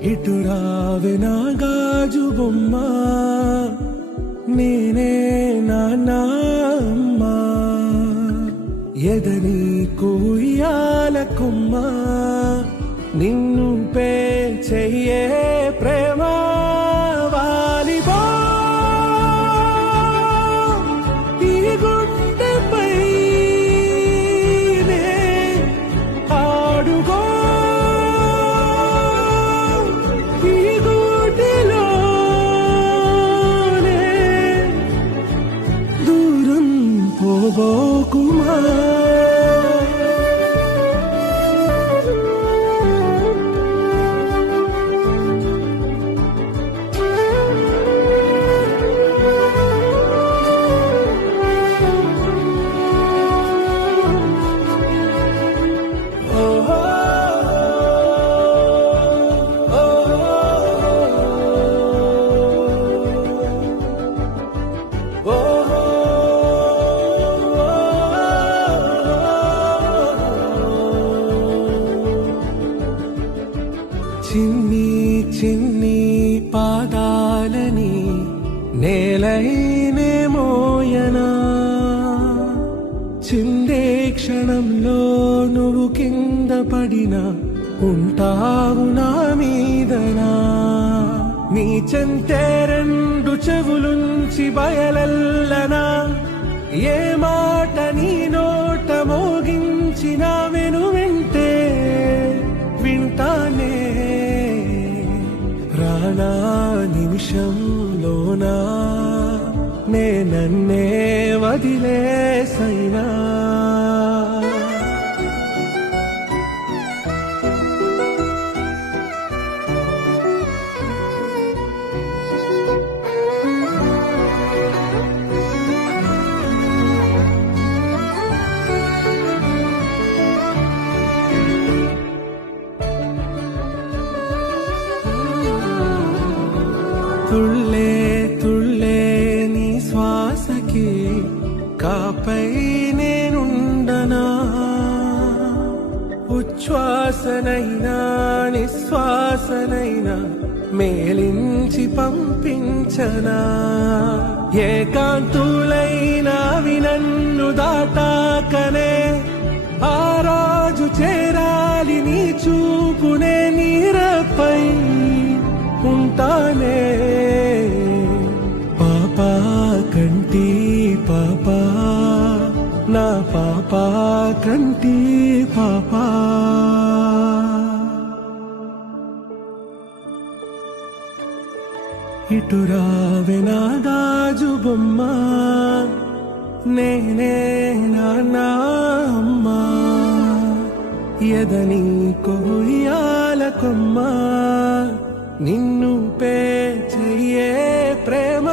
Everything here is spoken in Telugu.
ఇటు రావే నా గాజు బొమ్మ, నేనే నాన్నమ్మ. ఎదని కుయ్యాల కొమ్మ, నిన్ను పే చెయ్యే ప్రేమ వాలిబా. ఈ గుండెపై నే ఆడుగో, ఈ గూటిలోనే దూరం పోబోకుమా. చిన్ని చిన్ని పాదాలని నేలైనే మోయనా, చిందే క్షణంలో నువ్వు కింద పడినా ఉంటావు నా మీదనా. నీ చెంతే రెండు చెవులుంచి బయలెల్లనా, ఏ మాట నీ నోట మోగించిన వెను వింటే వింటానే. రానా నిమిషంలోనా నే నన్నే వదిలేసైనా. తుళ్ళే తుళ్ళే నీ శ్వాసకి కాపై నేనుండనా, ఉచ్ఛ్వాసనైనా నిశ్వాసనైనా మేలించి పంపించనా. ఏకాంతులైనా నన్ను దాటాకనే ఆ రాజు చేరాలి నీ చూపునే నీరపై ఉంటానే. పాపా కంటి పాపా, నా పాపా కంటి పాపా. ఇటు రావే నా గాజు బొమ్మ, నేనే నాన్నమ్మ. ఎదని కొయ్యాల కొమ్మ, నిన్ను పే చెయ్యే ప్రేమ